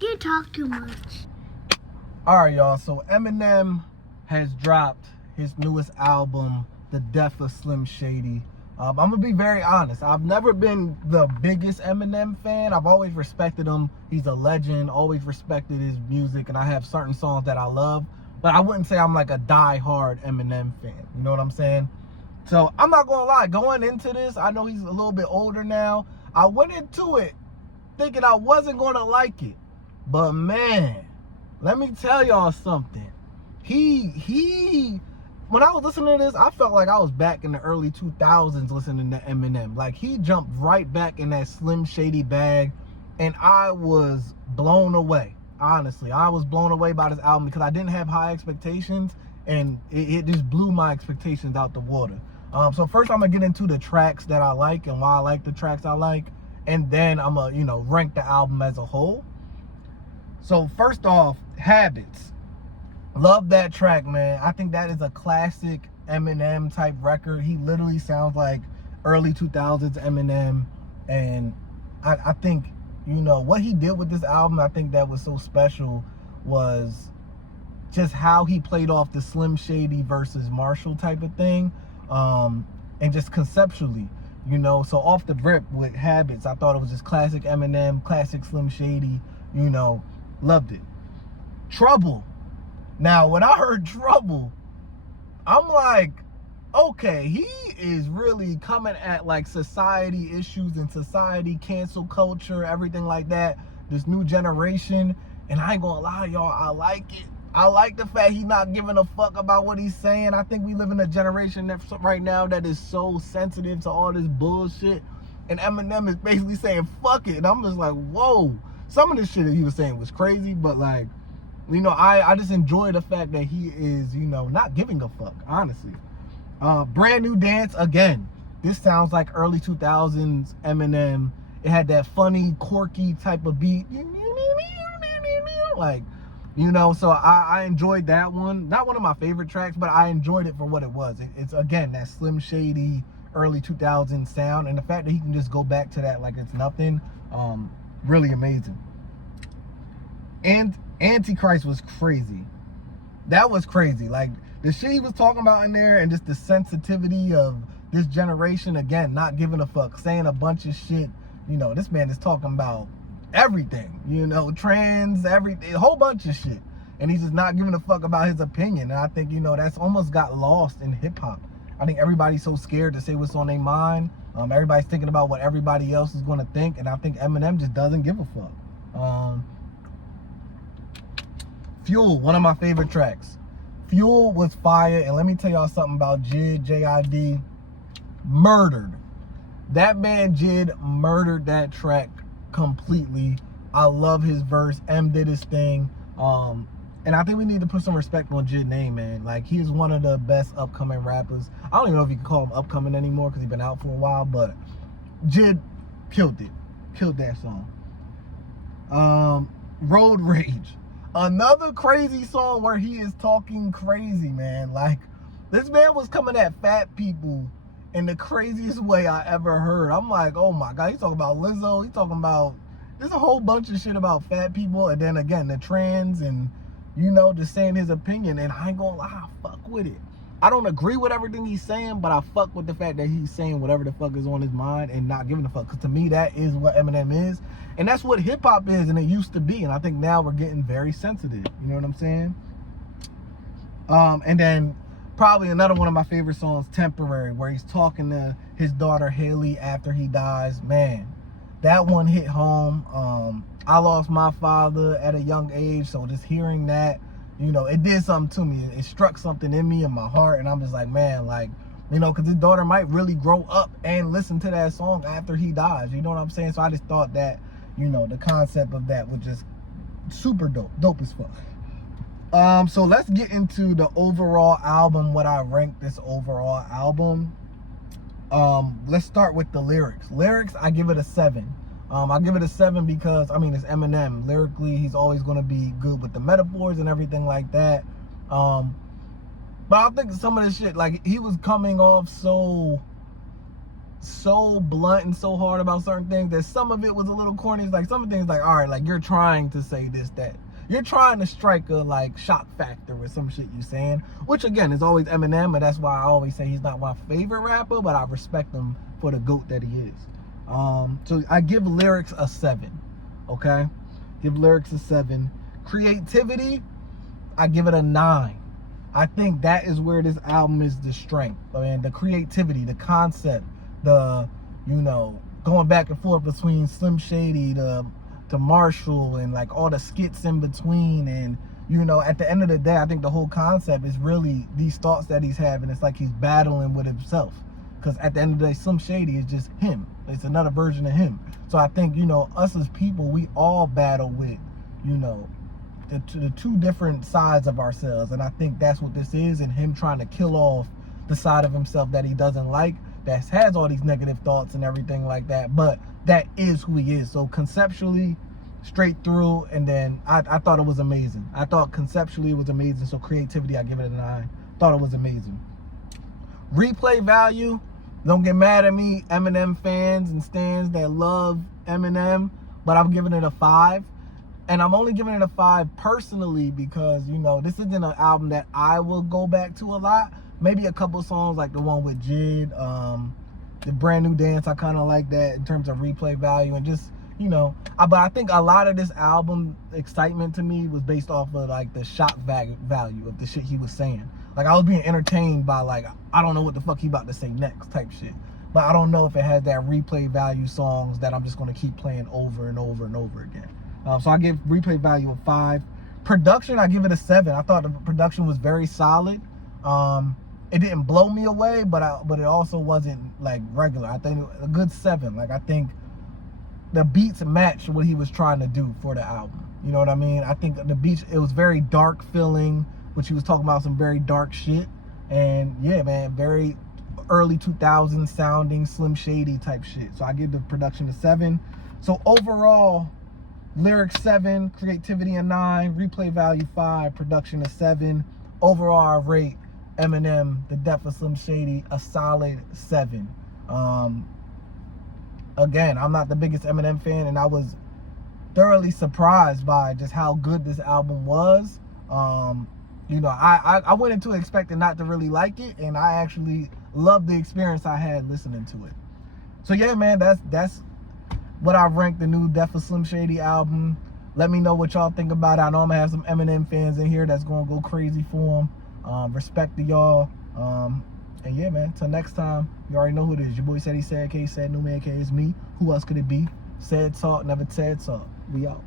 You talk too much. Alright, y'all. So Eminem has dropped his newest album, The Death of Slim Shady. I'm going to be very honest. I've never been the biggest Eminem fan. I've always respected him. He's a legend. Always respected his music. And I have certain songs that I love. But I wouldn't say I'm like a die-hard Eminem fan. You know what I'm saying? So I'm not going to lie. Going into this, I know he's a little bit older now. I went into it thinking I wasn't going to like it. But man, let me tell y'all something. When I was listening to this, I felt like I was back in the early 2000s listening to Eminem. Like, he jumped right back in that Slim Shady bag, and I was blown away. Honestly, I was blown away by this album because I didn't have high expectations, and it just blew my expectations out the water. So first I'm going to get into the tracks that I like and why I like the tracks I like, and then I'm going to, rank the album as a whole. So first off, Habits. Love that track, man. I think that is a classic Eminem type record. He literally sounds like early 2000s Eminem. And I think, what he did with this album, I think that was so special was just how he played off the Slim Shady versus Marshall type of thing. And just conceptually, so off the rip with Habits, I thought it was just classic Eminem, classic Slim Shady, loved it. Trouble. Now, when I heard Trouble, I'm like, okay, he is really coming at like society issues and society, cancel culture, everything like that, this new generation. And I ain't gonna lie, y'all, I like it. I like the fact he's not giving a fuck about what he's saying. I think we live in a generation right now that is so sensitive to all this bullshit. And Eminem is basically saying, fuck it. And I'm just like, whoa. Some of the shit that he was saying was crazy, but like, I just enjoy the fact that he is, not giving a fuck, honestly. Brand New Dance, again. This sounds like early 2000s Eminem. It had that funny, quirky type of beat. Like, so I enjoyed that one. Not one of my favorite tracks, but I enjoyed it for what it was. It's, again, that Slim Shady, early 2000s sound. And the fact that he can just go back to that like it's nothing, really amazing. And Antichrist was crazy. That was crazy. Like, the shit he was talking about in there and just the sensitivity of this generation, again, not giving a fuck, saying a bunch of shit. This man is talking about everything, trans, everything, a whole bunch of shit. And he's just not giving a fuck about his opinion. And I think, that's almost got lost in hip hop. I think everybody's so scared to say what's on their mind. Everybody's thinking about what everybody else is going to think. And I think Eminem just doesn't give a fuck. Fuel, one of my favorite tracks. Fuel was fire, and let me tell y'all something about Jid, J-I-D. Murdered. That man Jid murdered that track completely. I love his verse. M did his thing. And I think we need to put some respect on Jid's name, man. Like, he is one of the best upcoming rappers. I don't even know if you can call him upcoming anymore because he's been out for a while, but Jid killed it. Killed that song. Road Rage. Another crazy song where he is talking crazy, man. Like, this man was coming at fat people in the craziest way I ever heard. I'm like, oh my God. He's talking about Lizzo. He's talking about, there's a whole bunch of shit about fat people. And then again, the trans and, just saying his opinion. And I ain't gonna lie, I fuck with it. I don't agree with everything he's saying, but I fuck with the fact that he's saying whatever the fuck is on his mind and not giving a fuck. Because to me, that is what Eminem is. And that's what hip-hop is, and it used to be. And I think now we're getting very sensitive. You know what I'm saying? And then probably another one of my favorite songs, Temporary, where he's talking to his daughter, Haley, after he dies. Man, that one hit home. I lost my father at a young age, so just hearing that, it did something to me. It struck something in me, in my heart, and I'm just like, man, like, because his daughter might really grow up and listen to that song after he dies. You know what I'm saying? So I just thought that, the concept of that was just super dope as fuck. So let's get into the overall album, what I ranked this overall album. Let's start with the lyrics. Lyrics, I give it a 7. I give it a 7 because, it's Eminem. Lyrically, he's always going to be good with the metaphors and everything like that. But I think some of the shit, like, he was coming off so so blunt and so hard about certain things that some of it was a little corny. It's like some things like, all right, like you're trying to say this, that. You're trying to strike a like shock factor with some shit you saying, which again is always Eminem, and that's why I always say he's not my favorite rapper, but I respect him for the GOAT that he is. So I give lyrics a 7. Okay, give lyrics a 7. Creativity, I give it a 9. I think that is where this album is the strength. I mean, the creativity, the concept, the, you know, going back and forth between Slim Shady to Marshall and like all the skits in between. And, you know, at the end of the day, I think the whole concept is really these thoughts that he's having. It's like he's battling with himself. Because at the end of the day, Slim Shady is just him. It's another version of him. So I think, you know, us as people, we all battle with, you know, the two different sides of ourselves. And I think that's what this is, and him trying to kill off the side of himself that he doesn't like, that has all these negative thoughts and everything like that, but that is who he is. So conceptually, straight through, and then I thought it was amazing. I thought conceptually it was amazing. So creativity, I give it a 9. Thought it was amazing. Replay value, don't get mad at me, Eminem fans and stans that love Eminem, but I'm giving it a 5. And I'm only giving it a 5 personally because, you know, this isn't an album that I will go back to a lot. Maybe a couple songs like the one with Jid, the Brand New Dance, I kind of like that in terms of replay value and just, you know. But I think a lot of this album excitement to me was based off of like the shock value of the shit he was saying. Like I was being entertained by like, I don't know what the fuck he about to say next type shit. But I don't know if it has that replay value songs that I'm just going to keep playing over and over and over again. So I give replay value a 5. Production, I give it a 7. I thought the production was very solid. It didn't blow me away, but it also wasn't like regular. I think a good 7. Like I think the beats matched what he was trying to do for the album. You know what I mean? I think the beats, it was very dark feeling, which he was talking about some very dark shit. And yeah, man, very early 2000s sounding Slim Shady type shit. So I give the production a 7. So overall, lyrics 7, creativity a 9, replay value 5, production a 7. Overall, I rate Eminem, The Death of Slim Shady, a solid 7. Again, I'm not the biggest Eminem fan, and I was thoroughly surprised by just how good this album was. You know, I went into it expecting not to really like it, and I actually loved the experience I had listening to it. So yeah, man, that's what I ranked the new Death of Slim Shady album. Let me know what y'all think about it. I know I'm gonna have some Eminem fans in here that's gonna go crazy for him. Respect to y'all. And yeah, man, till next time, you already know who it is. Your boy Shady, Said K, Said New Man K, is me. Who else could it be? Said Talk, never Ted Talk. We out.